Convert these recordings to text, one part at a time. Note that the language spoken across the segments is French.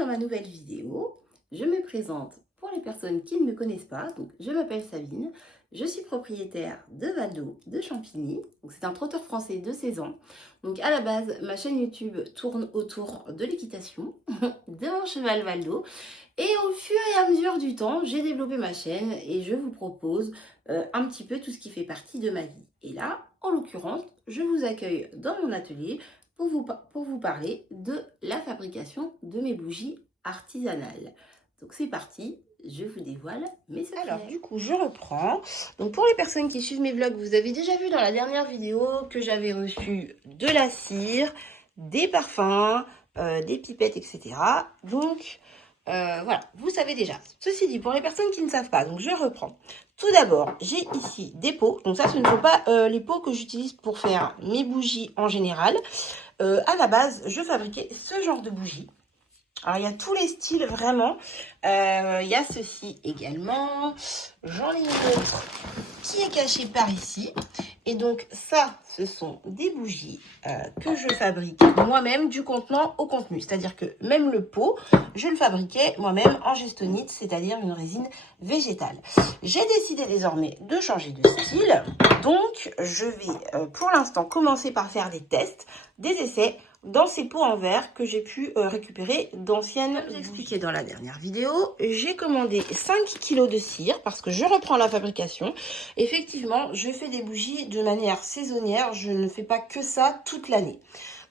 dans ma nouvelle vidéo. Je me présente pour les personnes qui ne me connaissent pas. Donc, je m'appelle Sabine, je suis propriétaire de Valdo de Champigny. C'est un trotteur français de 16 ans. Donc à la base, ma chaîne YouTube tourne autour de l'équitation, de mon cheval Valdo. Et au fur et à mesure du temps, j'ai développé ma chaîne et je vous propose un petit peu tout ce qui fait partie de ma vie. Et là, en l'occurrence, je vous accueille dans mon atelier pour vous parler de la fabrication de mes bougies artisanales. Donc c'est parti, je vous dévoile mes secrets. Alors du coup, je reprends. Donc pour les personnes qui suivent mes vlogs, vous avez déjà vu dans la dernière vidéo que j'avais reçu de la cire, des parfums, des pipettes, etc. Donc voilà, vous savez déjà. Ceci dit, pour les personnes qui ne savent pas, donc je reprends. Tout d'abord, j'ai ici des pots. Donc ça, ce ne sont pas les pots que j'utilise pour faire mes bougies en général. À la base, je fabriquais ce genre de bougies. Alors, il y a tous les styles, vraiment. Il y a ceci également. J'en ai une autre qui est cachée par ici. Et donc, ça, ce sont des bougies que je fabrique moi-même du contenant au contenu. C'est-à-dire que même le pot, je le fabriquais moi-même en gestonite, c'est-à-dire une résine végétale. J'ai décidé désormais de changer de style. Donc, je vais pour l'instant commencer par faire des tests, des essais, dans ces pots en verre que j'ai pu récupérer d'anciennes. Comme j'expliquais dans la dernière vidéo, j'ai commandé 5 kg de cire parce que je reprends la fabrication. Effectivement, je fais des bougies de manière saisonnière, je ne fais pas que ça toute l'année.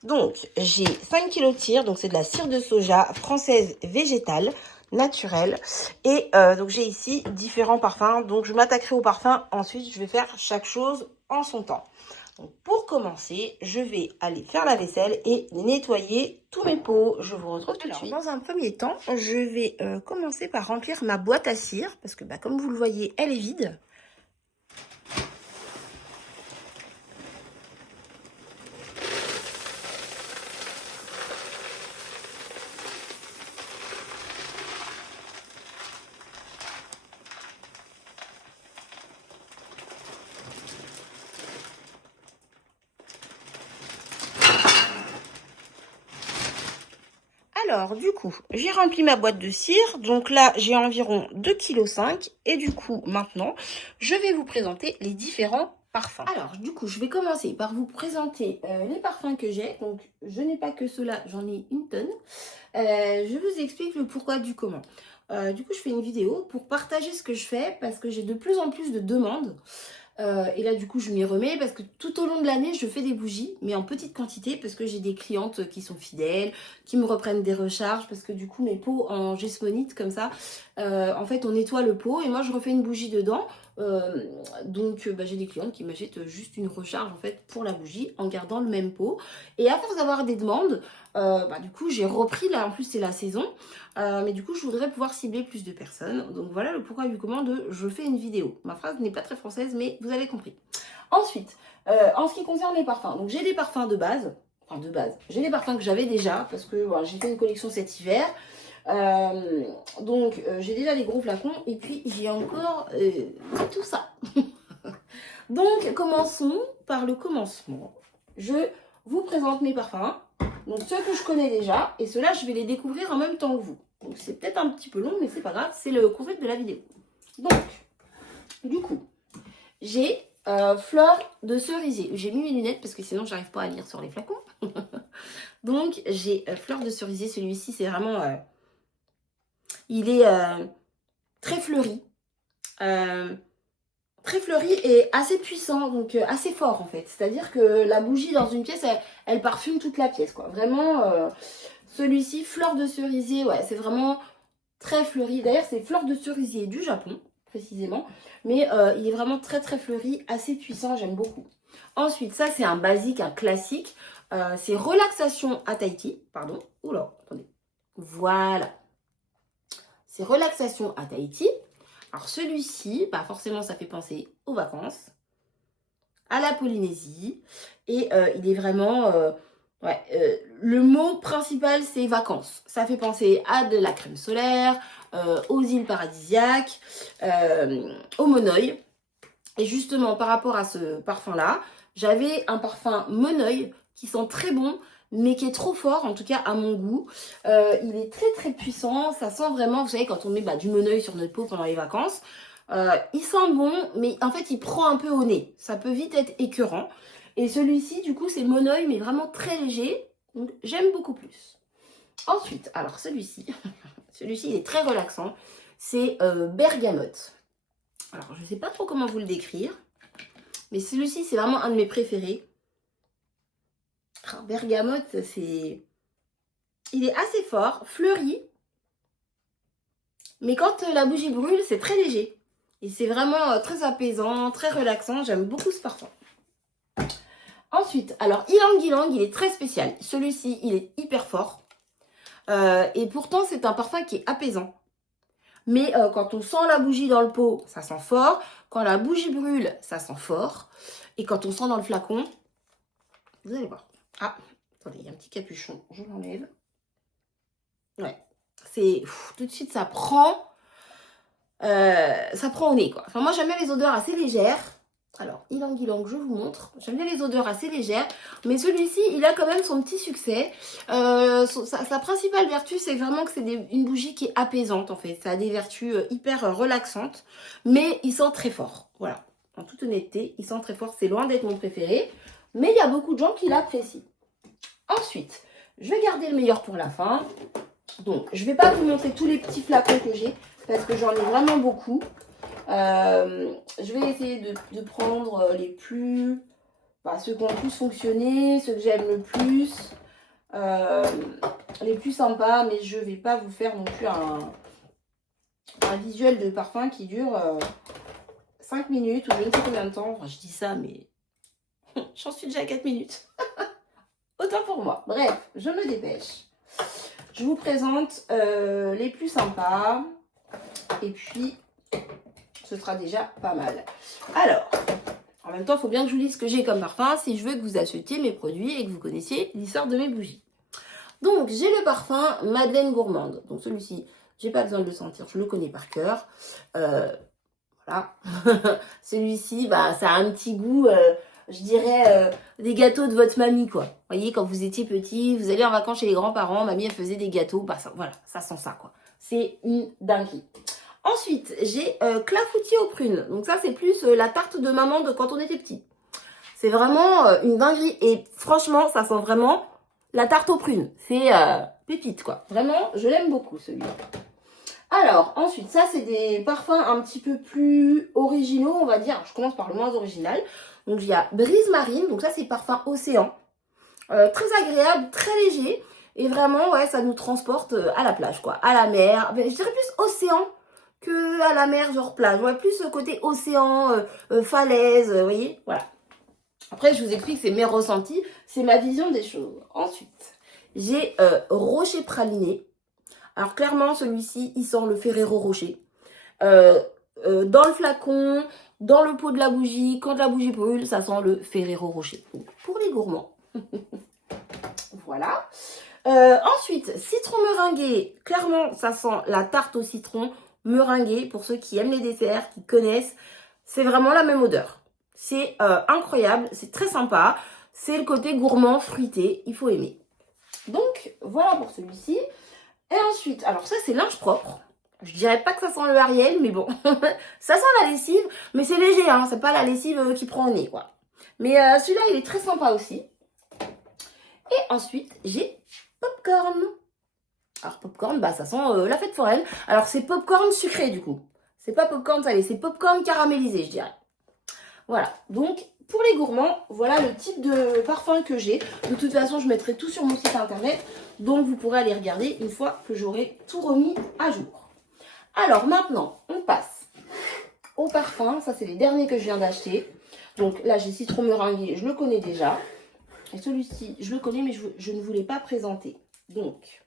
Donc, j'ai 5 kg de cire, donc c'est de la cire de soja française végétale, naturelle. Et donc j'ai ici différents parfums, donc je m'attaquerai aux parfums, ensuite je vais faire chaque chose en son temps. Donc pour commencer, je vais aller faire la vaisselle et nettoyer tous mes pots. Je vous retrouve tout de suite. Dans un premier temps, je vais commencer par remplir ma boîte à cire parce que comme vous le voyez, elle est vide. Alors, du coup, j'ai rempli ma boîte de cire. Donc là, j'ai environ 2,5 kg. Et du coup, maintenant, je vais vous présenter les différents parfums. Alors, du coup, je vais commencer par vous présenter les parfums que j'ai. Donc, je n'ai pas que cela, j'en ai une tonne. Je vous explique le pourquoi du comment. Du coup, je fais une vidéo pour partager ce que je fais parce que j'ai de plus en plus de demandes. Et là, du coup, je m'y remets parce que tout au long de l'année, je fais des bougies, mais en petite quantité parce que j'ai des clientes qui sont fidèles, qui me reprennent des recharges parce que du coup, mes pots en gesmonite comme ça, en fait, on nettoie le pot et moi, je refais une bougie dedans. Donc, j'ai des clientes qui m'achètent juste une recharge en fait pour la bougie en gardant le même pot. Et à force d'avoir des demandes, du coup, j'ai repris, là, en plus, c'est la saison. Mais du coup, je voudrais pouvoir cibler plus de personnes. Donc, voilà le pourquoi du comment de je fais une vidéo. Ma phrase n'est pas très française, mais vous avez compris. Ensuite, en ce qui concerne les parfums, donc j'ai des parfums de base. Enfin, de base. J'ai des parfums que j'avais déjà parce que voilà, j'ai fait une collection cet hiver. Donc, j'ai déjà les gros flacons et puis j'ai encore tout ça. Donc, commençons par le commencement. Je vous présente mes parfums. Donc, ceux que je connais déjà et ceux-là, je vais les découvrir en même temps que vous. Donc, c'est peut-être un petit peu long, mais c'est pas grave, c'est le concept de la vidéo. Donc, du coup, j'ai fleur de cerisier. J'ai mis mes lunettes parce que sinon, j'arrive pas à lire sur les flacons. Donc, j'ai fleur de cerisier. Celui-ci, c'est vraiment... il est très fleuri. Très fleuri et assez puissant, donc assez fort en fait. C'est-à-dire que la bougie dans une pièce, elle parfume toute la pièce, quoi. Vraiment, celui-ci, fleur de cerisier, ouais, c'est vraiment très fleuri. D'ailleurs, c'est fleur de cerisier du Japon, précisément. Mais il est vraiment très très fleuri, assez puissant, j'aime beaucoup. Ensuite, ça c'est un basique, un classique. C'est relaxation à Tahiti, pardon. Oula, attendez. Voilà. C'est relaxation à Tahiti. Alors celui-ci, forcément ça fait penser aux vacances, à la Polynésie. Et il est vraiment... le mot principal c'est vacances. Ça fait penser à de la crème solaire, aux îles paradisiaques, au monoeil. Et justement par rapport à ce parfum-là, j'avais un parfum monoeil qui sent très bon, mais qui est trop fort, en tout cas à mon goût. Il est très très puissant, ça sent vraiment, vous savez, quand on met du Moneuil sur notre peau pendant les vacances, il sent bon, mais en fait il prend un peu au nez, ça peut vite être écœurant. Et celui-ci, du coup, c'est Moneuil, mais vraiment très léger, donc j'aime beaucoup plus. Ensuite, alors celui-ci, celui-ci il est très relaxant, c'est Bergamote. Alors je ne sais pas trop comment vous le décrire, mais celui-ci c'est vraiment un de mes préférés. Alors, Bergamote, il est assez fort, fleuri, mais quand la bougie brûle, c'est très léger. Et c'est vraiment très apaisant, très relaxant, j'aime beaucoup ce parfum. Ensuite, alors Ylang Ylang, il est très spécial. Celui-ci, il est hyper fort. Et pourtant, c'est un parfum qui est apaisant. Mais quand on sent la bougie dans le pot, ça sent fort. Quand la bougie brûle, ça sent fort. Et quand on sent dans le flacon, vous allez voir. Ah, attendez, il y a un petit capuchon, je l'enlève. Ouais, c'est tout de suite, ça prend au nez, quoi. Enfin, moi, j'aime bien les odeurs assez légères. Alors, Ylang Ylang, je vous montre. J'aime bien les odeurs assez légères. Mais celui-ci, il a quand même son petit succès. Sa principale vertu, c'est vraiment que c'est une bougie qui est apaisante, en fait. Ça a des vertus hyper relaxantes. Mais il sent très fort. Voilà. En toute honnêteté, il sent très fort. C'est loin d'être mon préféré. Mais il y a beaucoup de gens qui l'apprécient. Ensuite, je vais garder le meilleur pour la fin. Donc, je ne vais pas vous montrer tous les petits flacons que j'ai. Parce que j'en ai vraiment beaucoup. Je vais essayer de prendre les plus... ceux qui ont tous fonctionné, ceux que j'aime le plus, les plus sympas, mais je vais pas vous faire non plus un visuel de parfum qui dure 5 minutes ou je ne sais combien de temps. Enfin, je dis ça, mais j'en suis déjà à 4 minutes. Autant pour moi. Bref, je me dépêche. Je vous présente les plus sympas et puis ce sera déjà pas mal. Alors, en même temps, il faut bien que je vous dise ce que j'ai comme parfum si je veux que vous achetiez mes produits et que vous connaissiez l'histoire de mes bougies. Donc, j'ai le parfum Madeleine Gourmande. Donc, celui-ci, j'ai pas besoin de le sentir, je le connais par cœur. Voilà. Celui-ci, ça a un petit goût, je dirais, des gâteaux de votre mamie, quoi. Vous voyez, quand vous étiez petit, vous allez en vacances chez les grands-parents, mamie, elle faisait des gâteaux. Voilà, ça sent ça, quoi. C'est une dinguerie. Ensuite, j'ai clafoutis aux prunes. Donc ça, c'est plus la tarte de maman de quand on était petit. C'est vraiment une dinguerie. Et franchement, ça sent vraiment la tarte aux prunes. C'est pépite, quoi. Vraiment, je l'aime beaucoup, celui-là. Alors, ensuite, ça, c'est des parfums un petit peu plus originaux, on va dire. Alors, je commence par le moins original. Donc, il y a Brise Marine. Donc ça, c'est parfum océan. Très agréable, très léger. Et vraiment, ouais, ça nous transporte à la plage, quoi. À la mer. Je dirais plus océan que à la mer, genre plage. Ouais, plus côté océan, falaise, vous voyez, voilà. Après, je vous explique, c'est mes ressentis, c'est ma vision des choses. Ensuite, j'ai Rocher Praliné. Alors, clairement, celui-ci, il sent le Ferrero Rocher. Dans le flacon, dans le pot de la bougie, quand la bougie brûle, ça sent le Ferrero Rocher. Donc, pour les gourmands. Voilà. Ensuite, citron meringué. Clairement, ça sent la tarte au citron meringué. Pour ceux qui aiment les desserts, qui connaissent, c'est vraiment la même odeur. C'est incroyable, c'est très sympa. C'est le côté gourmand, fruité, il faut aimer. Donc, voilà pour celui-ci. Et ensuite, alors ça, c'est linge propre. Je dirais pas que ça sent le Ariel, mais bon. Ça sent la lessive, mais c'est léger, hein. C'est pas la lessive qui prend au nez, quoi. Mais celui-là, il est très sympa aussi. Et ensuite, j'ai Popcorn. Alors, Popcorn, ça sent la fête foraine. Alors, c'est Popcorn sucré, du coup. C'est pas Popcorn salé, c'est Popcorn caramélisé, je dirais. Voilà. Donc, pour les gourmands, voilà le type de parfum que j'ai. De toute façon, je mettrai tout sur mon site internet. Donc, vous pourrez aller regarder une fois que j'aurai tout remis à jour. Alors, maintenant, on passe au parfum. Ça, c'est les derniers que je viens d'acheter. Donc, là, j'ai citron meringué. Je le connais déjà. Et celui-ci, je le connais, mais je ne vous l'ai pas présenté. Donc,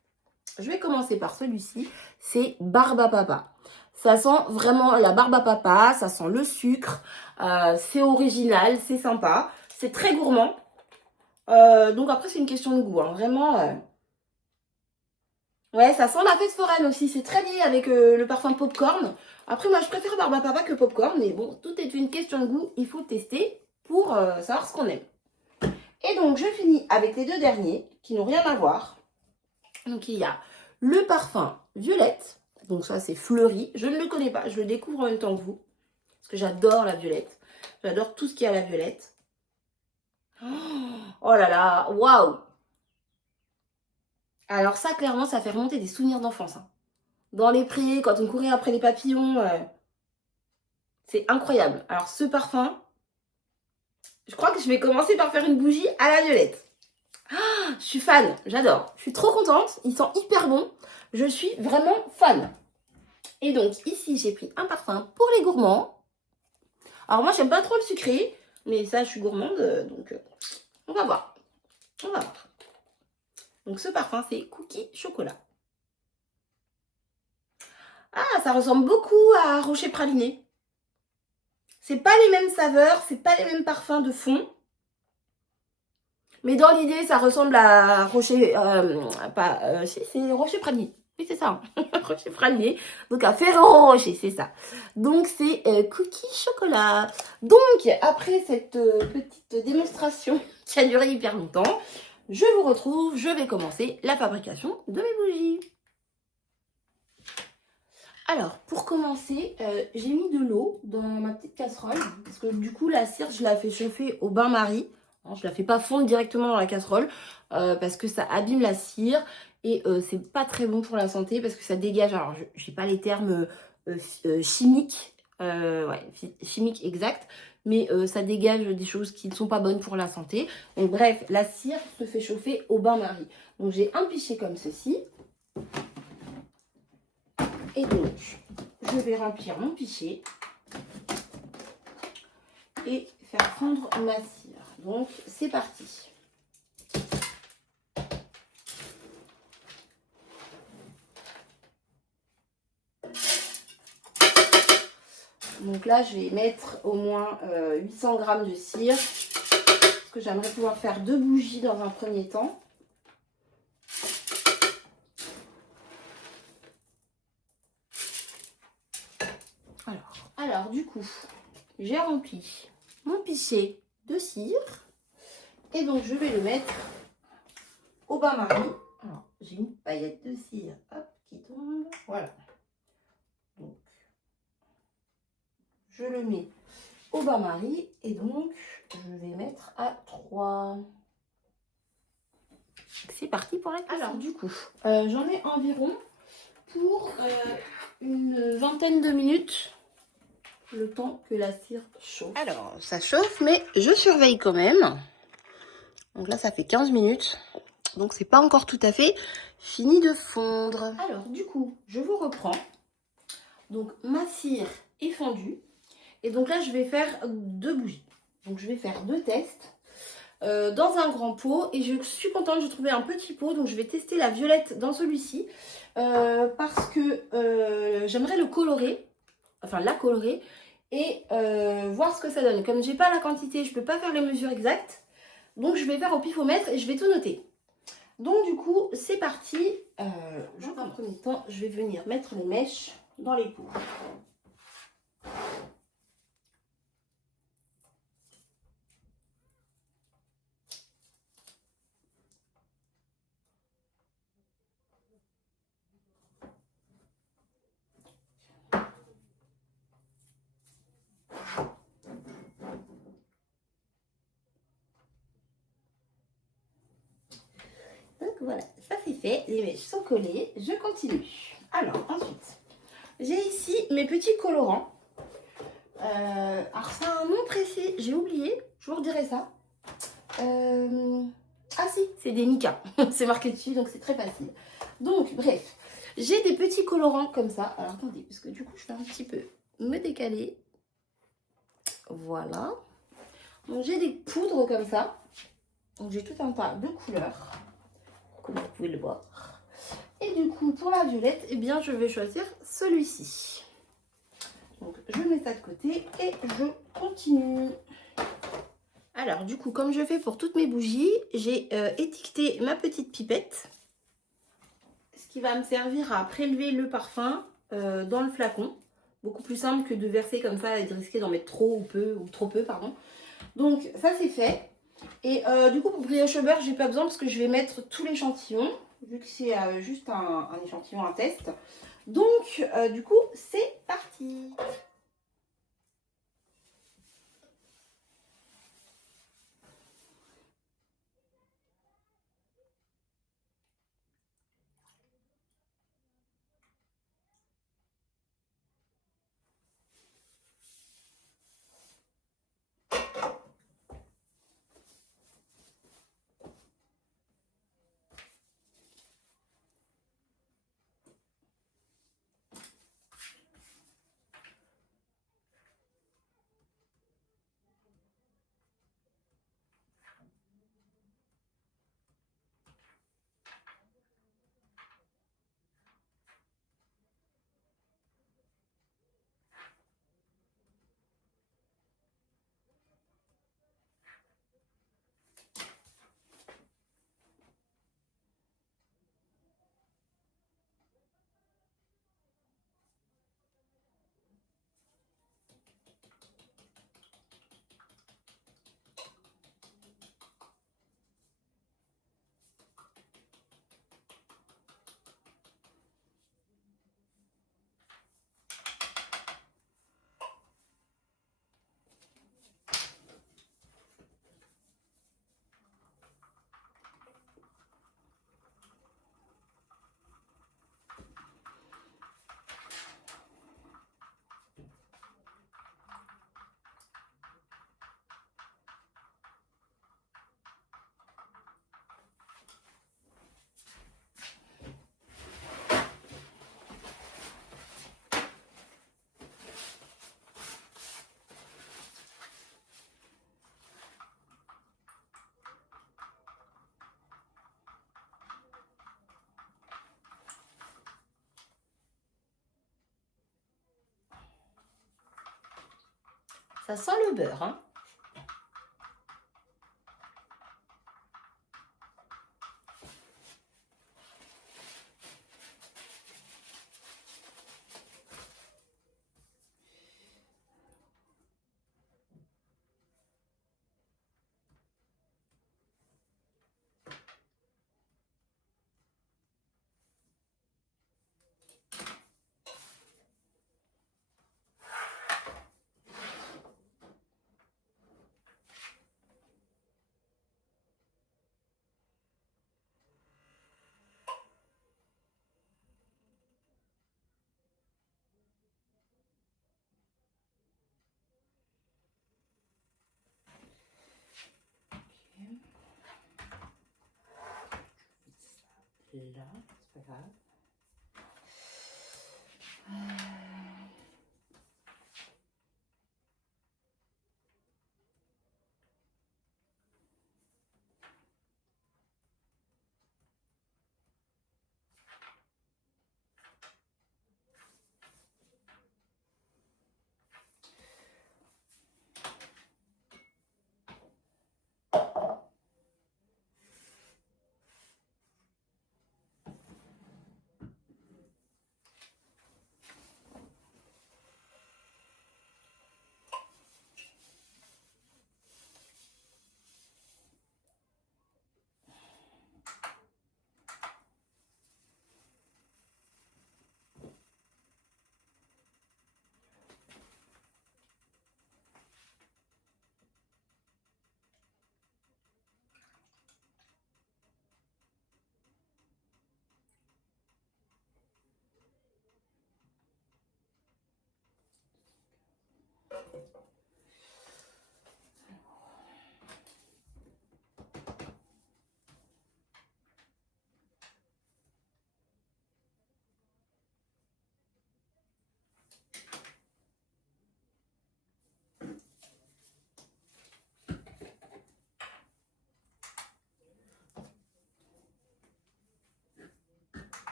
je vais commencer par celui-ci. C'est Barbe à Papa. Ça sent vraiment la barbe à papa. Ça sent le sucre. C'est original, c'est sympa. C'est très gourmand. Donc après, c'est une question de goût. Hein. Vraiment. Ouais, ça sent la fête foraine aussi. C'est très lié avec le parfum Popcorn. Après, moi, je préfère Barbe à Papa que Popcorn. Mais bon, tout est une question de goût. Il faut tester pour savoir ce qu'on aime. Et Et donc, je finis avec les deux derniers qui n'ont rien à voir. Donc, il y a le parfum violette. Donc, ça, c'est fleuri. Je ne le connais pas. Je le découvre en même temps que vous. Parce que j'adore la violette. J'adore tout ce qui est à la violette. Oh là là, waouh! Alors ça, clairement, ça fait remonter des souvenirs d'enfance. Hein. Dans les prés, quand on courait après les papillons, c'est incroyable. Alors ce parfum, je crois que je vais commencer par faire une bougie à la violette. Ah, je suis fan, j'adore. Je suis trop contente, il sent hyper bon. Je suis vraiment fan. Et donc ici, j'ai pris un parfum pour les gourmands. Alors moi, j'aime pas trop le sucré, mais ça, je suis gourmande, donc on va voir. On va voir. Donc ce parfum, c'est Cookie Chocolat. Ah, ça ressemble beaucoup à Rocher Praliné. C'est pas les mêmes saveurs, c'est pas les mêmes parfums de fond. Mais dans l'idée, ça ressemble à Rocher... c'est Rocher Praliné. Oui, c'est ça. Hein. Rocher Praliné. Donc à Ferrero Rocher, c'est ça. Donc c'est Cookie Chocolat. Donc, après cette petite démonstration qui a duré hyper longtemps, je vous retrouve, je vais commencer la fabrication de mes bougies. Alors, pour commencer, j'ai mis de l'eau dans ma petite casserole. Parce que du coup, la cire, je la fais chauffer au bain-marie. Je ne la fais pas fondre directement dans la casserole. Parce que ça abîme la cire. Et c'est pas très bon pour la santé. Parce que ça dégage, alors je n'ai pas les termes chimiques. Chimiques exacts. Mais ça dégage des choses qui ne sont pas bonnes pour la santé. Donc bref, la cire se fait chauffer au bain-marie. Donc j'ai un pichet comme ceci. Et donc, je vais remplir mon pichet et faire fondre ma cire. Donc, c'est parti. Donc là, je vais mettre au moins 800 g de cire. Parce que j'aimerais pouvoir faire 2 bougies dans un premier temps. Alors du coup, j'ai rempli mon pichet de cire. Et donc, je vais le mettre au bain-marie. Alors, j'ai une paillette de cire, hop, qui tombe. Voilà. Donc, je le mets au bain-marie. Et donc, je vais mettre à 3. C'est parti pour la cuisson. Alors, du coup, j'en ai environ pour une vingtaine de minutes. Le temps que la cire chauffe. Alors, ça chauffe, mais je surveille quand même. Donc là, ça fait 15 minutes. Donc, c'est pas encore tout à fait fini de fondre. Alors, du coup, je vous reprends. Donc, ma cire est fondue. Et donc là, je vais faire 2 bougies. Donc, je vais faire 2 tests dans un grand pot. Et je suis contente, j'ai trouvé un petit pot. Donc, je vais tester la violette dans celui-ci. Parce que j'aimerais le colorer. Enfin, la colorer. Et voir ce que ça donne. Comme j'ai pas la quantité, je peux pas faire les mesures exactes. Donc je vais faire au pifomètre et je vais tout noter. Donc du coup, c'est parti. Dans un premier temps, je vais venir mettre les mèches dans les pots. Donc voilà, ça c'est fait, les mèches sont collées, je continue. Alors ensuite, j'ai ici mes petits colorants. Alors c'est un nom précis, j'ai oublié, je vous redirai ça. Ah si, c'est des Mika, c'est marqué dessus donc c'est très facile. Donc bref, j'ai des petits colorants comme ça. Alors attendez, parce que du coup je vais un petit peu me décaler. Voilà. Donc j'ai des poudres comme ça. Donc j'ai tout un tas de couleurs, comme vous pouvez le voir. Et du coup, pour la violette, eh bien, je vais choisir celui-ci. Donc, je mets ça de côté et je continue. Alors, du coup, comme je fais pour toutes mes bougies, j'ai étiqueté ma petite pipette. Ce qui va me servir à prélever le parfum dans le flacon. Beaucoup plus simple que de verser comme ça et de risquer d'en mettre trop ou peu, ou trop peu, pardon. Donc, ça, c'est fait. Et du coup, pour brioche au beurre, j'ai pas besoin parce que je vais mettre tout l'échantillon, vu que c'est juste un échantillon, un test. Donc, du coup, c'est parti. Ça sent le beurre, hein. Là, c'est pas grave.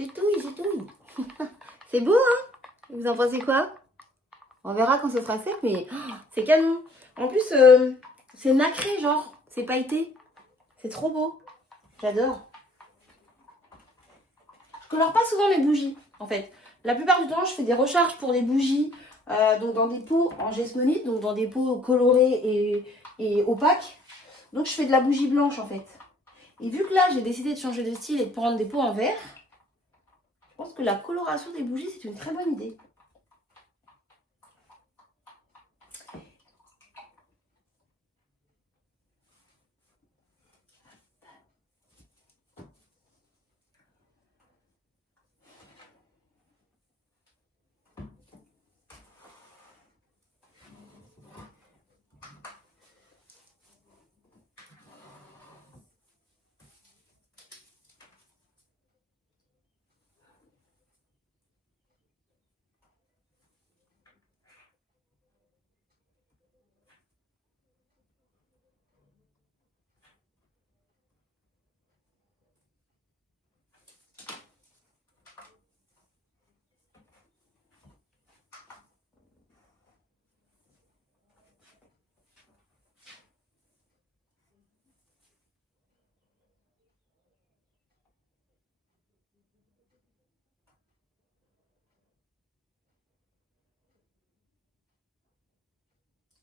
J'étouille. C'est beau, hein? Vous en pensez quoi? On verra quand ce sera sec, mais c'est canon. En plus, c'est nacré, genre. C'est pailleté. C'est trop beau. J'adore. Je colore pas souvent mes bougies, en fait. La plupart du temps, je fais des recharges pour des bougies, donc dans des pots en gessmonite, donc dans des pots colorés et opaques. Donc, je fais de la bougie blanche, en fait. Et vu que là, j'ai décidé de changer de style et de prendre des pots en verre, je pense que la coloration des bougies, c'est une très bonne idée.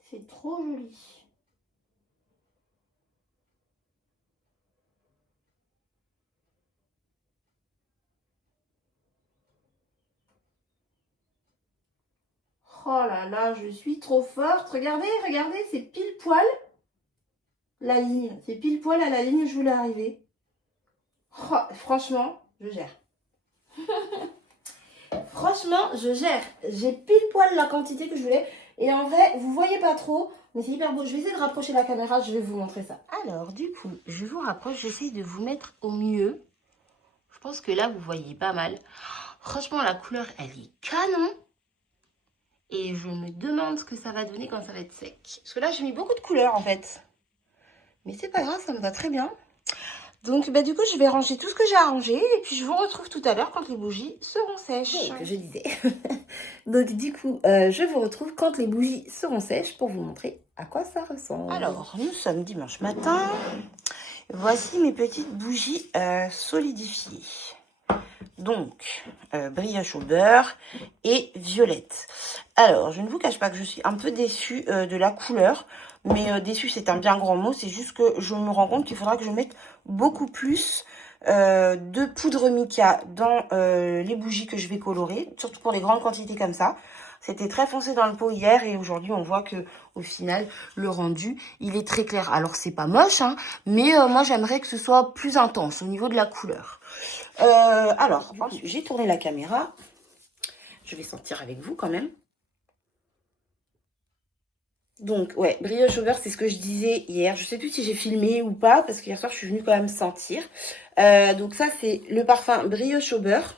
C'est trop joli. Oh là là, je suis trop forte. Regardez, c'est pile poil la ligne. C'est pile poil à la ligne où je voulais arriver. Oh, franchement, je gère. Franchement, je gère. J'ai pile poil la quantité que je voulais. Et en vrai, vous voyez pas trop, mais c'est hyper beau. Je vais essayer de rapprocher la caméra, je vais vous montrer ça. Alors, du coup, je vous rapproche, j'essaie de vous mettre au mieux. Je pense que là, vous voyez pas mal. Franchement, la couleur, elle est canon. Et je me demande ce que ça va donner quand ça va être sec. Parce que là, j'ai mis beaucoup de couleurs, en fait. Mais c'est pas grave, ça me va très bien. Donc, du coup, je vais ranger tout ce que j'ai à ranger. Et puis, je vous retrouve tout à l'heure quand les bougies seront sèches. Donc, je disais. Donc, du coup, je vous retrouve quand les bougies seront sèches pour vous montrer à quoi ça ressemble. Alors, nous sommes dimanche matin. Voici mes petites bougies solidifiées. Donc, brioche au beurre et violette. Alors, je ne vous cache pas que je suis un peu déçue de la couleur. Mais déçue, c'est un bien grand mot. C'est juste que je me rends compte qu'il faudra que je mette beaucoup plus de poudre mica dans les bougies que je vais colorer. Surtout pour les grandes quantités comme ça. C'était très foncé dans le pot hier et aujourd'hui on voit que au final le rendu il est très clair. Alors c'est pas moche hein, mais moi j'aimerais que ce soit plus intense au niveau de la couleur. Alors j'ai tourné la caméra. Je vais sortir avec vous quand même. Donc ouais, brioche au beurre, c'est ce que je disais hier. Je sais plus si j'ai filmé ou pas parce qu'hier soir je suis venue quand même sentir. Donc ça c'est le parfum brioche au beurre.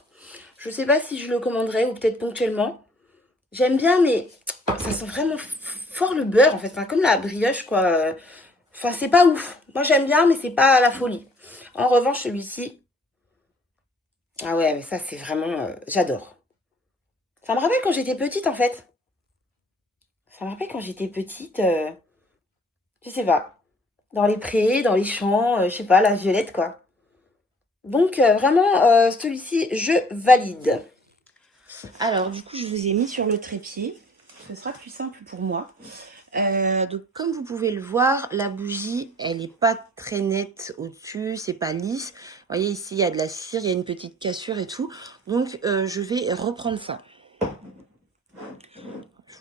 Je sais pas si je le commanderai ou peut-être ponctuellement. J'aime bien, mais ça sent vraiment fort le beurre, en fait. Enfin, comme la brioche, quoi. Enfin, c'est pas ouf. Moi, j'aime bien, mais c'est pas la folie. En revanche, celui-ci... Ah ouais, mais ça, c'est vraiment... j'adore. Ça me rappelle quand j'étais petite, en fait. Ça me rappelle quand j'étais petite... je sais pas. Dans les prés, dans les champs, je sais pas, la violette, quoi. Donc, vraiment, celui-ci, je valide. Alors, du coup, je vous ai mis sur le trépied. Ce sera plus simple pour moi. Donc, comme vous pouvez le voir, la bougie, elle n'est pas très nette au-dessus. C'est pas lisse. Vous voyez, ici, il y a de la cire, il y a une petite cassure et tout. Donc, je vais reprendre ça. Je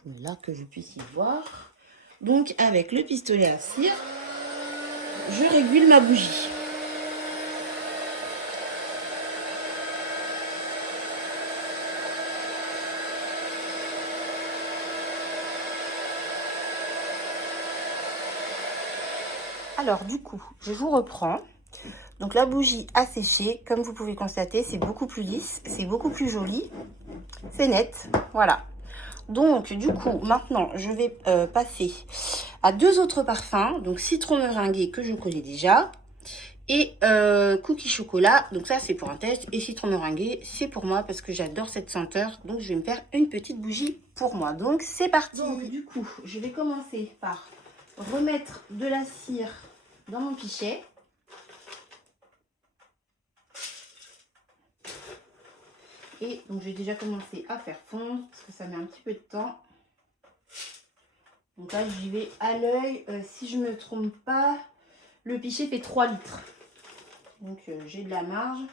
vous mets là que je puisse y voir. Donc, avec le pistolet à cire, je régule ma bougie. Alors du coup, je vous reprends. Donc la bougie a séché. Comme vous pouvez constater, c'est beaucoup plus lisse, c'est beaucoup plus joli. C'est net, voilà. Donc du coup, maintenant, je vais passer à deux autres parfums. Donc citron meringué que je connais déjà. Et cookie chocolat, donc ça c'est pour un test. Et citron meringué, c'est pour moi parce que j'adore cette senteur. Donc je vais me faire une petite bougie pour moi. Donc c'est parti. Donc du coup, je vais commencer par remettre de la cire dans mon pichet. Et donc j'ai déjà commencé à faire fondre parce que ça met un petit peu de temps. Donc là j'y vais à l'œil. Si je ne me trompe pas, le pichet fait 3 litres. Donc j'ai de la marge,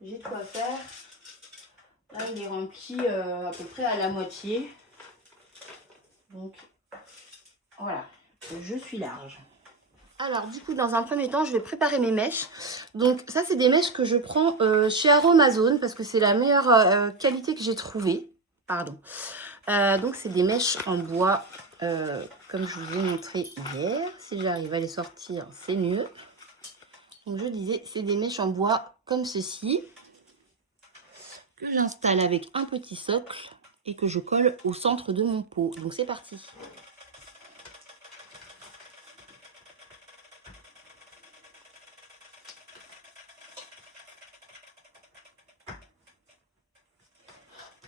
j'ai de quoi faire. Là il est rempli à peu près à la moitié. Donc voilà, je suis large. Alors du coup dans un premier temps je vais préparer mes mèches. Donc ça c'est des mèches que je prends chez Aromazone parce que c'est la meilleure qualité que j'ai trouvée. Pardon. Donc c'est des mèches en bois comme je vous ai montré hier. Si j'arrive à les sortir c'est mieux. Donc je disais, c'est des mèches en bois comme ceci, que j'installe avec un petit socle et que je colle au centre de mon pot. Donc c'est parti.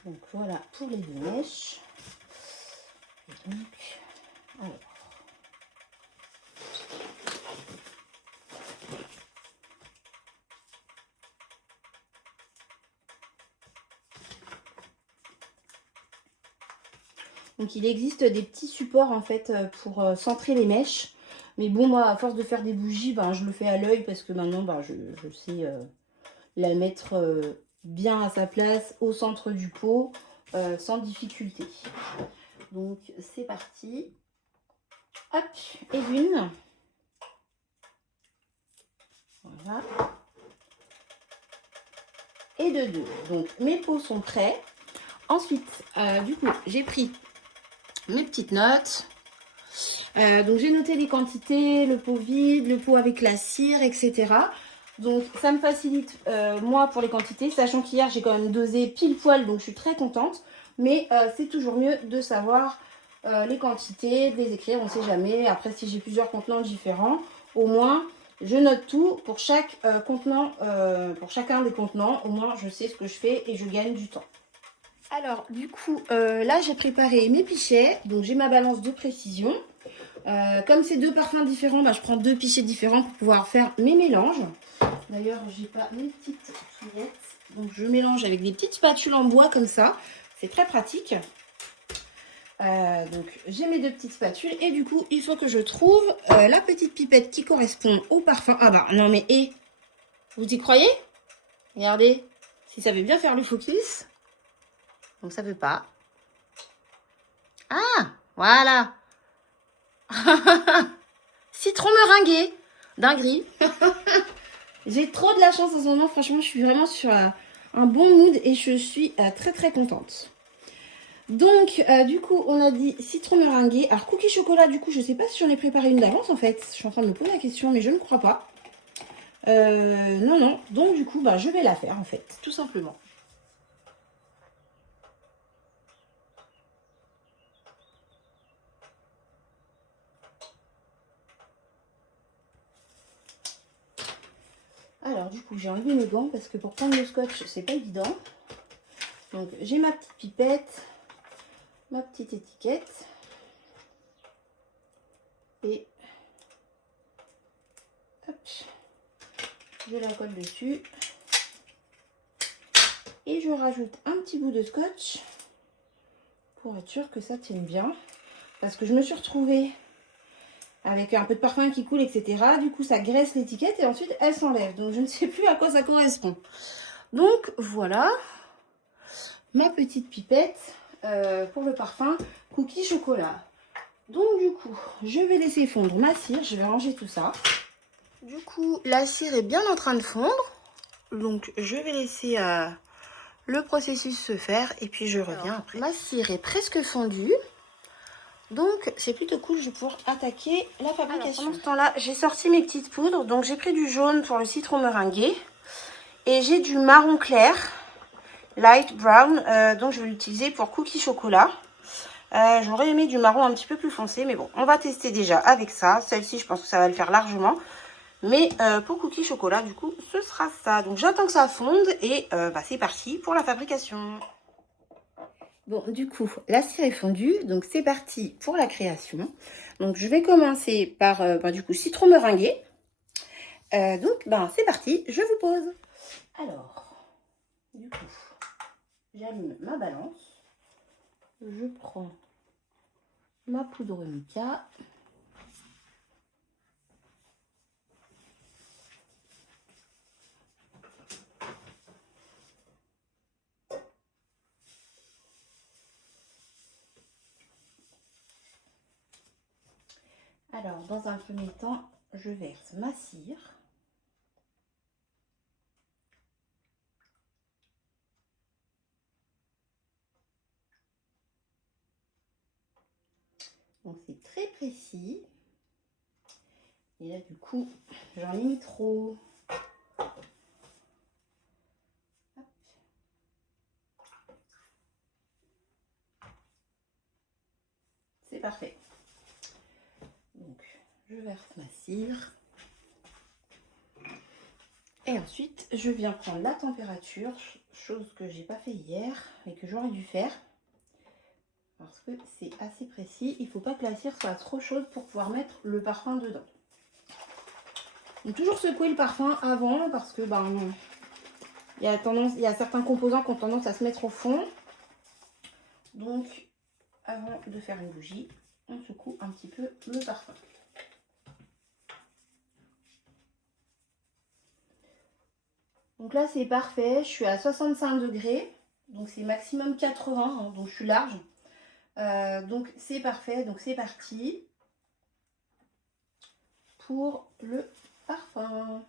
Donc voilà pour les deux mèches. Et donc, alors. Donc il existe des petits supports en fait pour centrer les mèches. Mais bon, moi à force de faire des bougies, ben, je le fais à l'œil parce que maintenant ben, je sais la mettre bien à sa place au centre du pot sans difficulté. Donc c'est parti. Hop, et une. Voilà. Et de deux. Donc mes pots sont prêts. Ensuite, du coup, j'ai pris mes petites notes. Donc j'ai noté les quantités, le pot vide, le pot avec la cire, etc. Donc ça me facilite moi pour les quantités, sachant qu'hier j'ai quand même dosé pile poil, donc je suis très contente. Mais c'est toujours mieux de savoir les quantités, de les écrire, on ne sait jamais. Après si j'ai plusieurs contenants différents, au moins je note tout pour chaque contenant, pour chacun des contenants. Au moins je sais ce que je fais et je gagne du temps. Alors du coup là j'ai préparé mes pichets, donc j'ai ma balance de précision. Comme c'est deux parfums différents, bah, je prends deux pichets différents pour pouvoir faire mes mélanges. D'ailleurs j'ai pas mes petites fillettes, donc je mélange avec des petites spatules en bois comme ça, c'est très pratique. Donc j'ai mes deux petites spatules et du coup il faut que je trouve la petite pipette qui correspond au parfum. Ah bah non mais vous y croyez? Regardez, si ça veut bien faire le focus. Donc ça veut pas. Ah, voilà. Citron meringué. Dinguerie. J'ai trop de la chance en ce moment. Franchement, je suis vraiment sur un bon mood et je suis très très contente. Donc, du coup, on a dit citron meringué. Alors, cookie chocolat, du coup, je sais pas si j'en ai préparé une d'avance en fait. Je suis en train de me poser la question, mais je ne crois pas. Non. Donc, du coup, bah, je vais la faire en fait, tout simplement. Alors du coup j'ai enlevé mes gants parce que pour prendre le scotch c'est pas évident. Donc j'ai ma petite pipette, ma petite étiquette et hop, je la colle dessus et je rajoute un petit bout de scotch pour être sûr que ça tienne bien parce que je me suis retrouvée avec un peu de parfum qui coule, etc. Du coup, ça graisse l'étiquette et ensuite, elle s'enlève. Donc, je ne sais plus à quoi ça correspond. Donc, voilà ma petite pipette pour le parfum cookie chocolat. Donc, du coup, je vais laisser fondre ma cire. Je vais ranger tout ça. Du coup, la cire est bien en train de fondre. Donc, je vais laisser le processus se faire et puis je reviens après. Ma cire est presque fondue. Donc, c'est plutôt cool, je vais pouvoir attaquer la fabrication. Alors, pendant ce temps-là, j'ai sorti mes petites poudres. Donc, j'ai pris du jaune pour le citron meringué. Et j'ai du marron clair, light brown. Donc, je vais l'utiliser pour cookie chocolat. J'aurais aimé du marron un petit peu plus foncé. Mais bon, on va tester déjà avec ça. Celle-ci, je pense que ça va le faire largement. Mais pour cookies chocolat, du coup, ce sera ça. Donc j'attends que ça fonde et c'est parti pour la fabrication. Bon, du coup, la cire est fondue, donc c'est parti pour la création. Donc je vais commencer par du coup citron meringué. Donc c'est parti, je vous pose. Alors, du coup, j'allume ma balance. Je prends ma poudre mica. Alors, dans un premier temps, je verse ma cire. Donc, c'est très précis. Et là, du coup, j'en ai mis trop. Hop. C'est parfait. Donc, je verse ma cire. Et ensuite, je viens prendre la température, chose que j'ai pas fait hier, mais que j'aurais dû faire. Parce que c'est assez précis. Il ne faut pas que la cire soit trop chaude pour pouvoir mettre le parfum dedans. Donc, toujours secouer le parfum avant, parce que il y a certains composants qui ont tendance à se mettre au fond. Donc, avant de faire une bougie, on secoue un petit peu le parfum. Donc là, c'est parfait. Je suis à 65 degrés. Donc, c'est maximum 80. Hein, donc, je suis large. Donc, c'est parfait. Donc, c'est parti pour le parfum.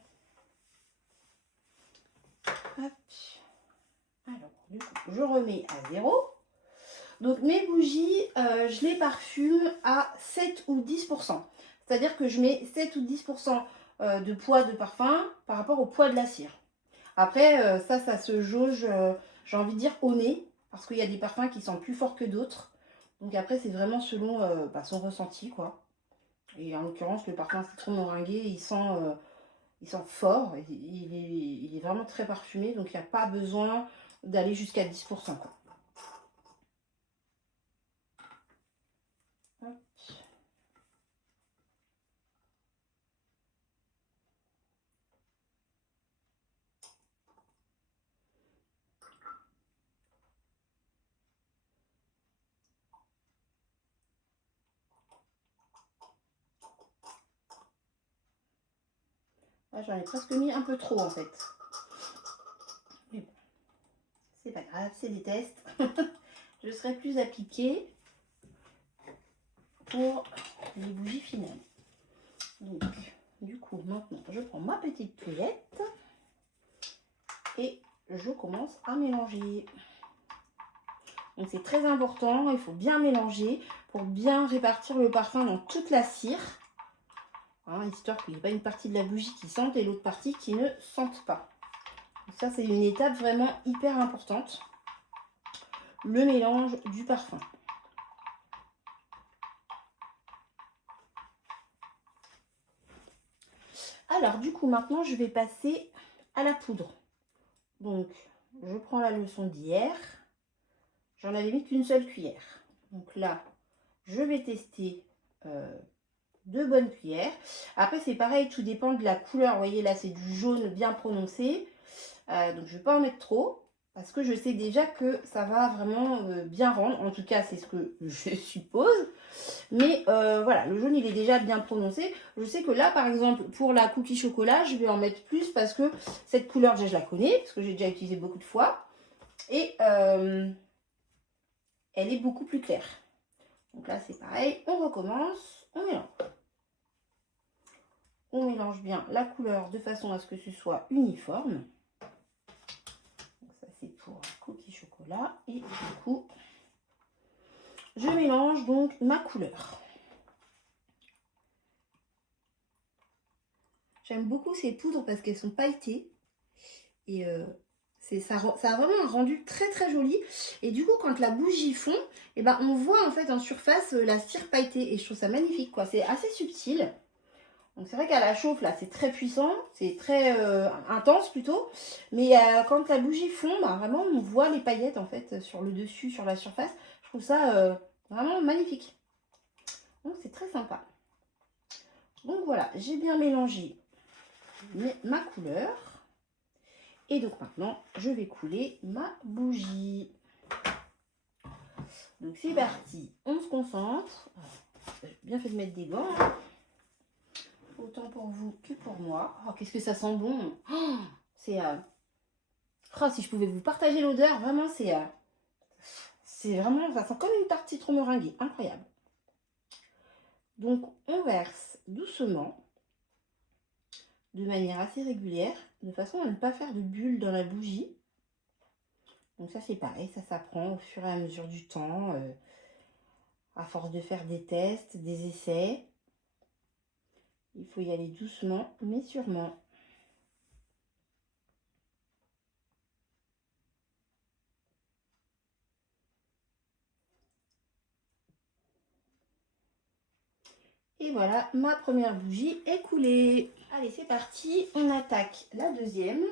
Hop. Alors, du coup, je remets à 0. Donc, mes bougies, je les parfume à 7 ou 10%. C'est-à-dire que je mets 7 ou 10% de poids de parfum par rapport au poids de la cire. Après, ça se jauge, j'ai envie de dire, au nez. Parce qu'il y a des parfums qui sont plus forts que d'autres. Donc après, c'est vraiment selon son ressenti, quoi. Et en l'occurrence, le parfum citron meringué, il sent fort. Il est vraiment très parfumé. Donc il n'y a pas besoin d'aller jusqu'à 10%, quoi. Hop. J'en ai presque mis un peu trop en fait. Mais bon, c'est pas grave, c'est des tests. Je serai plus appliquée pour les bougies finales. Donc, du coup, maintenant, je prends ma petite cuillette et je commence à mélanger. Donc, c'est très important, il faut bien mélanger pour bien répartir le parfum dans toute la cire. Hein, histoire qu'il n'y ait pas une partie de la bougie qui sente et l'autre partie qui ne sente pas. Donc ça, c'est une étape vraiment hyper importante. Le mélange du parfum. Alors, du coup, maintenant, je vais passer à la poudre. Donc, je prends la leçon d'hier. J'en avais mis qu'une seule cuillère. Donc là, je vais tester 2 bonnes cuillères. Après, c'est pareil, tout dépend de la couleur. Vous voyez, là, c'est du jaune bien prononcé. Donc, je ne vais pas en mettre trop. Parce que je sais déjà que ça va vraiment bien rendre. En tout cas, c'est ce que je suppose. Mais voilà, le jaune, il est déjà bien prononcé. Je sais que là, par exemple, pour la cookie chocolat, je vais en mettre plus parce que cette couleur, déjà, je la connais. Parce que j'ai déjà utilisé beaucoup de fois. Et elle est beaucoup plus claire. Donc là, c'est pareil. On recommence. On mélange. On mélange bien la couleur de façon à ce que ce soit uniforme. Donc ça, c'est pour cookie chocolat. Et du coup, je mélange donc ma couleur. J'aime beaucoup ces poudres parce qu'elles sont pailletées. Et ça a vraiment un rendu très très joli. Et du coup, quand la bougie fond, on voit en fait en surface la cire pailletée. Et je trouve ça magnifique, quoi. C'est assez subtil. Donc c'est vrai qu'à la chauffe, là, c'est très puissant, c'est très intense plutôt. Mais quand la bougie fond, bah, vraiment, on voit les paillettes, en fait, sur le dessus, sur la surface. Je trouve ça vraiment magnifique. Donc c'est très sympa. Donc voilà, j'ai bien mélangé ma couleur. Et donc maintenant, je vais couler ma bougie. Donc c'est parti, on se concentre. J'ai bien fait de mettre des gants, hein. Autant pour vous que pour moi. Oh, qu'est-ce que ça sent bon. Oh, c'est... oh, si je pouvais vous partager l'odeur, vraiment, c'est vraiment... Ça sent comme une tarte citron meringuée. Incroyable. Donc, on verse doucement, de manière assez régulière, de façon à ne pas faire de bulles dans la bougie. Donc ça, c'est pareil, ça s'apprend au fur et à mesure du temps, à force de faire des tests, des essais. Il faut y aller doucement, mais sûrement. Et voilà, ma première bougie est coulée. Allez, c'est parti, on attaque la deuxième.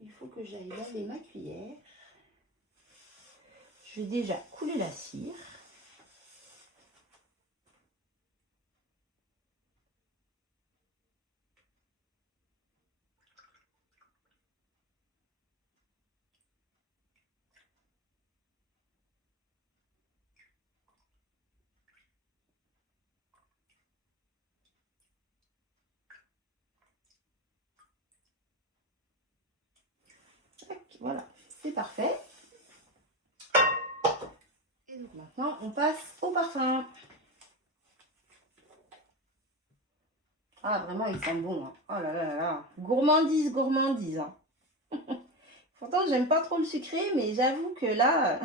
Il faut que j'aille laver ma cuillère. Je vais déjà couler la cire. Voilà, c'est parfait. Et donc maintenant, on passe au parfum. Ah, vraiment, il sent bon, hein. Oh là là là là. Gourmandise, gourmandise, hein. Pourtant, j'aime pas trop le sucré, mais j'avoue que là,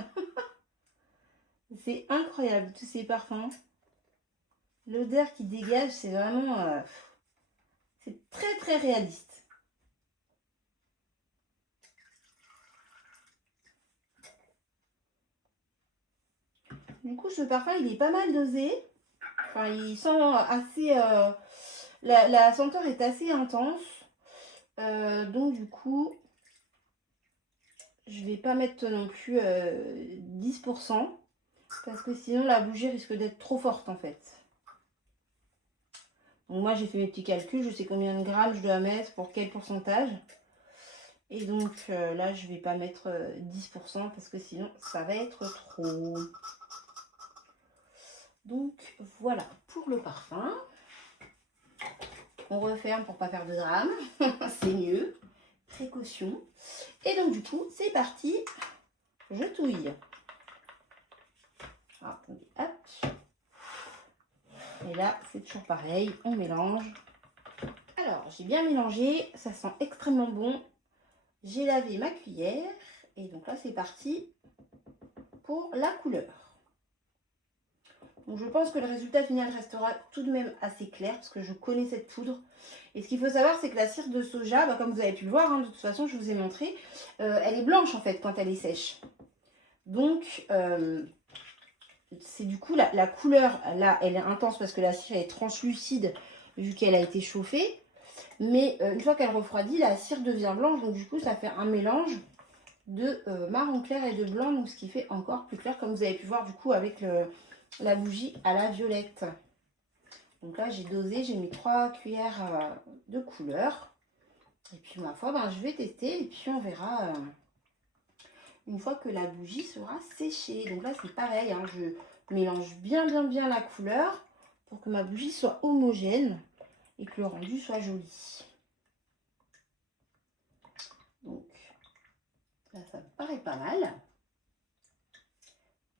c'est incroyable, tous ces parfums. L'odeur qui dégage, c'est vraiment... c'est très, très réaliste. Du coup, ce parfum, il est pas mal dosé. Enfin, il sent assez... la senteur est assez intense. Donc, du coup, je vais pas mettre non plus 10%. Parce que sinon, la bougie risque d'être trop forte, en fait. Donc, moi, j'ai fait mes petits calculs. Je sais combien de grammes je dois mettre pour quel pourcentage. Et donc, là, je vais pas mettre 10% parce que sinon, ça va être trop. Donc, voilà pour le parfum. On referme pour pas faire de drame. C'est mieux. Précaution. Et donc, du coup, c'est parti. Je touille. Alors, attendez, hop. Et là, c'est toujours pareil. On mélange. Alors, j'ai bien mélangé. Ça sent extrêmement bon. J'ai lavé ma cuillère. Et donc là, c'est parti pour la couleur. Donc je pense que le résultat final restera tout de même assez clair parce que je connais cette poudre. Et ce qu'il faut savoir, c'est que la cire de soja, bah, comme vous avez pu le voir, hein, de toute façon, je vous ai montré, elle est blanche en fait quand elle est sèche. Donc, c'est du coup la couleur, là, elle est intense parce que la cire est translucide vu qu'elle a été chauffée. Mais une fois qu'elle refroidit, la cire devient blanche. Donc du coup, ça fait un mélange de marron clair et de blanc. Donc ce qui fait encore plus clair, comme vous avez pu voir du coup avec la bougie à la violette. Donc là, j'ai dosé, j'ai mis 3 cuillères de couleur. Et puis, ma foi, ben, je vais tester et puis on verra une fois que la bougie sera séchée. Donc là, c'est pareil, hein, je mélange bien la couleur pour que ma bougie soit homogène et que le rendu soit joli. Donc, là, ça me paraît pas mal.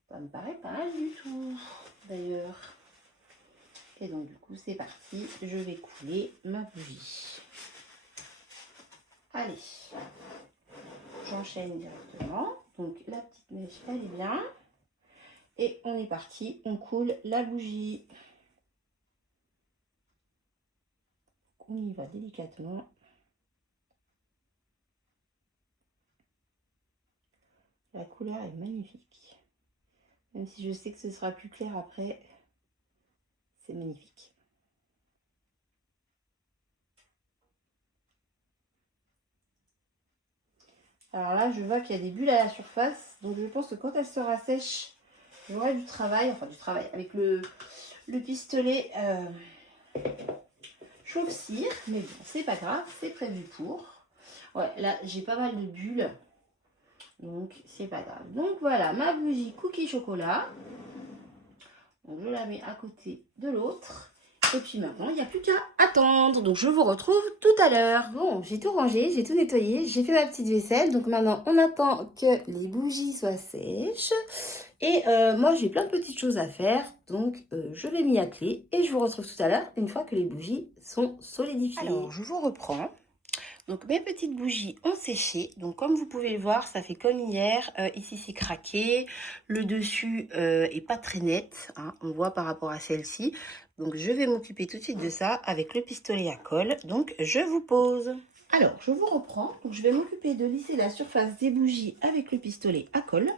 Ça me paraît pas mal du tout, d'ailleurs. Et donc, du coup, c'est parti. Je vais couler ma bougie. Allez, j'enchaîne directement. Donc, la petite mèche, elle est bien. Et on est parti. On coule la bougie. On y va délicatement. La couleur est magnifique. Même si je sais que ce sera plus clair après, c'est magnifique. Alors là, je vois qu'il y a des bulles à la surface. Donc je pense que quand elle sera sèche, j'aurai du travail. Enfin, du travail avec le pistolet chauffe-cire. Mais bon, c'est pas grave, c'est prévu pour. Ouais, là, j'ai pas mal de bulles. Donc, c'est pas grave. Donc voilà, ma bougie cookie chocolat. Donc, je la mets à côté de l'autre. Et puis maintenant, il n'y a plus qu'à attendre. Donc, je vous retrouve tout à l'heure. Bon, j'ai tout rangé, j'ai tout nettoyé, j'ai fait ma petite vaisselle. Donc, maintenant, on attend que les bougies soient sèches. Et moi, j'ai plein de petites choses à faire. Donc, je vais m'y atteler. Et je vous retrouve tout à l'heure, une fois que les bougies sont solidifiées. Alors, je vous reprends. Donc, mes petites bougies ont séché. Donc, comme vous pouvez le voir, ça fait comme hier. Ici, c'est craqué. Le dessus est pas très net. Hein, on voit par rapport à celle-ci. Donc, je vais m'occuper tout de suite de ça avec le pistolet à colle. Donc, je vous pose. Alors, je vous reprends. Donc, je vais m'occuper de lisser la surface des bougies avec le pistolet à colle.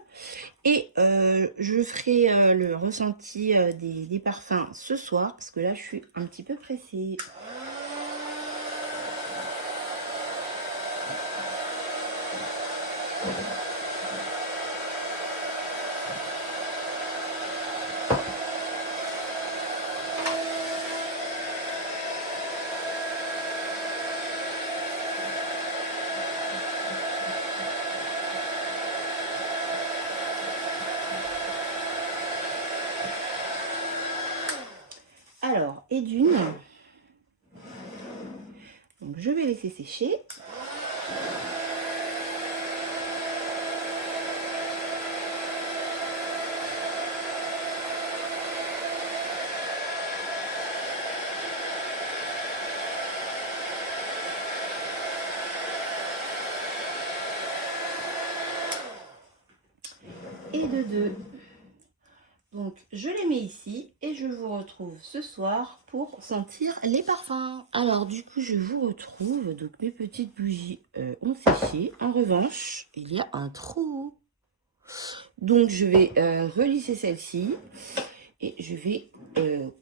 Et je ferai le ressenti des parfums ce soir. Parce que là, je suis un petit peu pressée. Alors, et d'une, donc je vais laisser sécher. Et de deux. Donc, je les mets ici et je vous retrouve ce soir pour sentir les parfums. Alors, du coup, je vous retrouve. Donc, mes petites bougies ont séché. En revanche, il y a un trou. Donc, je vais relisser celle-ci et je vais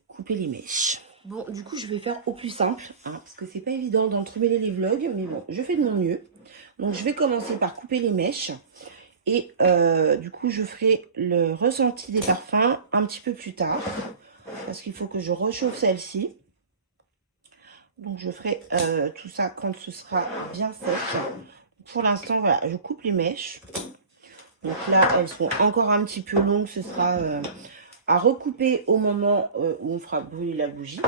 couper les mèches. Bon, du coup, je vais faire au plus simple, hein, parce que c'est pas évident d'entremêler les vlogs, mais bon, je fais de mon mieux. Donc, je vais commencer par couper les mèches. Et du coup, je ferai le ressenti des parfums un petit peu plus tard. Parce qu'il faut que je réchauffe celle-ci. Donc, je ferai tout ça quand ce sera bien sec. Pour l'instant, voilà, je coupe les mèches. Donc là, elles sont encore un petit peu longues. Ce sera à recouper au moment où on fera brûler la bougie.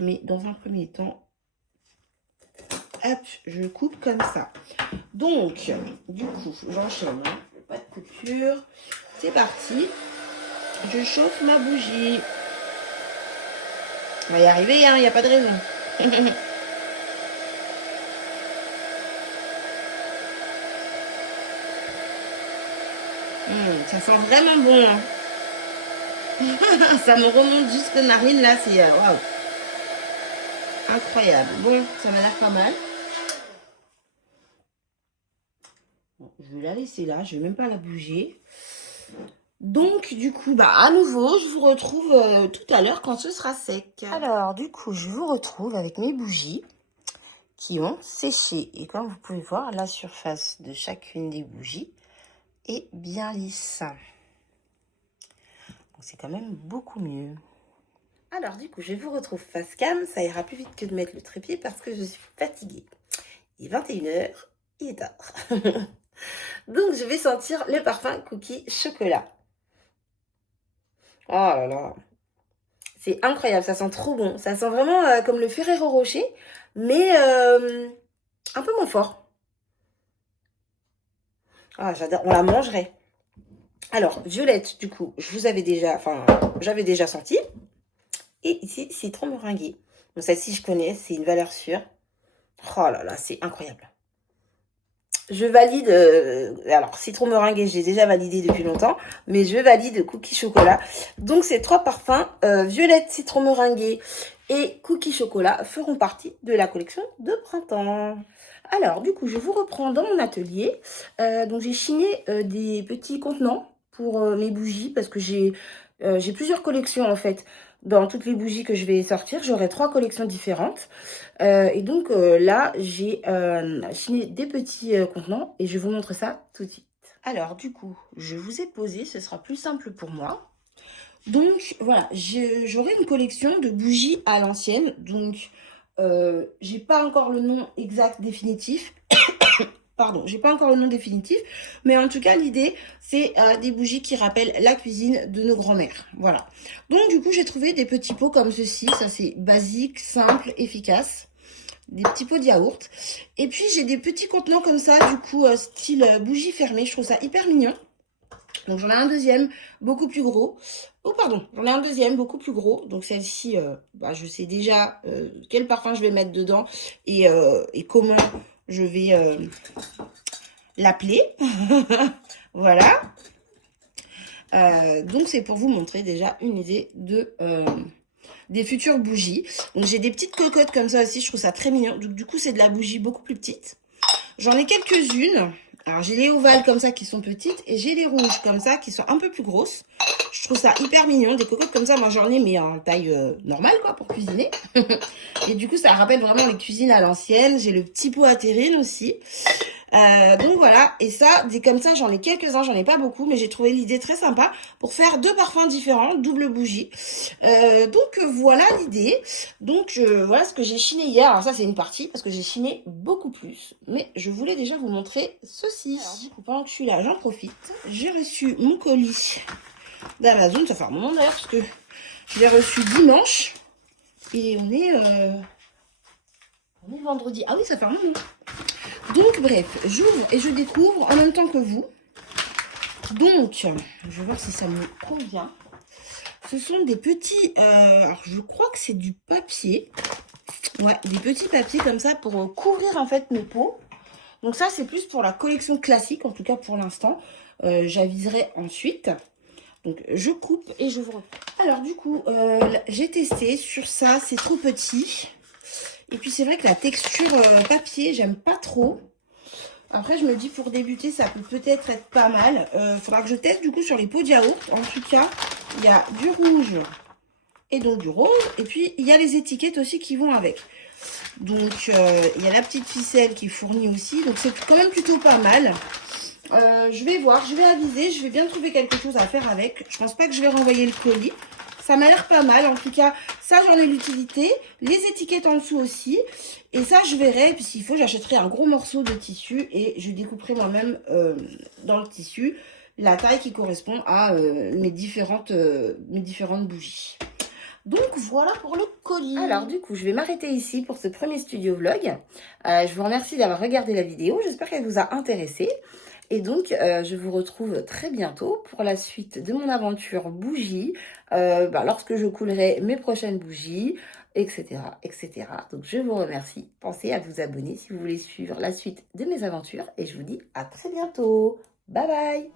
Mais dans un premier temps, hop, je coupe comme ça. Donc, du coup, j'enchaîne. Hein. Pas de coupure. C'est parti. Je chauffe ma bougie. On va y arriver, hein, il n'y a pas de raison. Ça sent vraiment bon. Hein. Ça me remonte jusqu'aux narines, là, c'est waouh. Incroyable. Bon, ça m'a l'air pas mal. Bon, je vais la laisser là, je vais même pas la bouger. Donc, du coup, bah, à nouveau, je vous retrouve tout à l'heure quand ce sera sec. Alors, du coup, je vous retrouve avec mes bougies qui ont séché. Et comme vous pouvez voir, la surface de chacune des bougies est bien lisse. Donc, c'est quand même beaucoup mieux. Alors, du coup, je vous retrouve face cam. Ça ira plus vite que de mettre le trépied parce que je suis fatiguée. Il est 21h, il est tard. Donc, je vais sentir le parfum cookie chocolat. Oh là là, c'est incroyable, ça sent trop bon. Ça sent vraiment comme le Ferrero Rocher, mais un peu moins fort. Ah, j'adore, on la mangerait. Alors, violette, du coup, j'avais déjà senti. Et ici, citron meringué. Bon, celle-ci, je connais, c'est une valeur sûre. Oh là là, c'est incroyable. Je valide, alors citron meringue, j'ai déjà validé depuis longtemps, mais je valide cookie chocolat. Donc ces trois parfums, violette, citron meringue et cookie chocolat, feront partie de la collection de printemps. Alors du coup, je vous reprends dans mon atelier. Donc j'ai chiné des petits contenants pour mes bougies parce que j'ai plusieurs collections en fait. dans toutes les bougies que je vais sortir. J'aurai 3 collections différentes. Et donc là, j'ai chiné des petits contenants et je vous montre ça tout de suite. Alors du coup, je vous ai posé, ce sera plus simple pour moi. Donc voilà, j'aurai une collection de bougies à l'ancienne. Donc j'ai pas encore le nom exact définitif. Pardon, j'ai pas encore le nom définitif, mais en tout cas l'idée c'est des bougies qui rappellent la cuisine de nos grands-mères. Voilà. Donc du coup j'ai trouvé des petits pots comme ceci, ça c'est basique, simple, efficace. Des petits pots de yaourt. Et puis j'ai des petits contenants comme ça, du coup style bougie fermée, je trouve ça hyper mignon. Donc j'en ai un deuxième beaucoup plus gros. Oh pardon, j'en ai un deuxième beaucoup plus gros. Donc celle-ci, je sais déjà quel parfum je vais mettre dedans et comment je vais l'appeler. Voilà. Donc c'est pour vous montrer déjà une idée de des futures bougies. Donc j'ai des petites cocottes comme ça aussi, je trouve ça très mignon. Donc du coup c'est de la bougie beaucoup plus petite. J'en ai quelques-unes. Alors j'ai les ovales comme ça qui sont petites et j'ai les rouges comme ça qui sont un peu plus grosses. Je trouve ça hyper mignon. Des cocottes comme ça, moi j'en ai mais en taille normale quoi pour cuisiner. Et du coup ça rappelle vraiment les cuisines à l'ancienne. J'ai le petit pot à terrine aussi. Donc voilà, et ça, des comme ça, j'en ai quelques-uns, j'en ai pas beaucoup, mais j'ai trouvé l'idée très sympa pour faire 2 parfums différents, double bougie. Donc voilà l'idée. Donc voilà ce que j'ai chiné hier. Alors ça, c'est une partie, parce que j'ai chiné beaucoup plus. Mais je voulais déjà vous montrer ceci. Alors du coup, pendant que je suis là, j'en profite. J'ai reçu mon colis d'Amazon, ça fait un moment d'ailleurs, parce que je l'ai reçu dimanche. Et on est vendredi. Ah oui, ça fait un moment. Donc bref, j'ouvre et je découvre en même temps que vous. Donc, je vais voir si ça me convient. Ce sont des petits, alors je crois que c'est du papier. Ouais, des petits papiers comme ça pour couvrir en fait mes pots. Donc ça, c'est plus pour la collection classique, en tout cas pour l'instant. J'aviserai ensuite. Donc je coupe et je vous reprends. Alors du coup, j'ai testé sur ça, c'est trop petit. Et puis c'est vrai que la texture papier, j'aime pas trop. Après, je me dis pour débuter, ça peut peut-être être pas mal. Faudra que je teste du coup sur les pots de yaourt. En tout cas, il y a du rouge et donc du rose. Et puis, il y a les étiquettes aussi qui vont avec. Donc, il y a la petite ficelle qui est fournie aussi. Donc, c'est quand même plutôt pas mal. Je vais voir, je vais aviser. Je vais bien trouver quelque chose à faire avec. Je pense pas que je vais renvoyer le colis. Ça m'a l'air pas mal. En tout cas, ça, j'en ai l'utilité. Les étiquettes en dessous aussi. Et ça, je verrai. Et puis, s'il faut, j'achèterai un gros morceau de tissu et je découperai moi-même dans le tissu la taille qui correspond à mes différentes bougies. Donc, voilà pour le colis. Alors, du coup, je vais m'arrêter ici pour ce premier studio vlog. Je vous remercie d'avoir regardé la vidéo. J'espère qu'elle vous a intéressé. Et donc, je vous retrouve très bientôt pour la suite de mon aventure bougie, lorsque je coulerai mes prochaines bougies, etc., etc. Donc, je vous remercie. Pensez à vous abonner si vous voulez suivre la suite de mes aventures. Et je vous dis à très bientôt. Bye bye!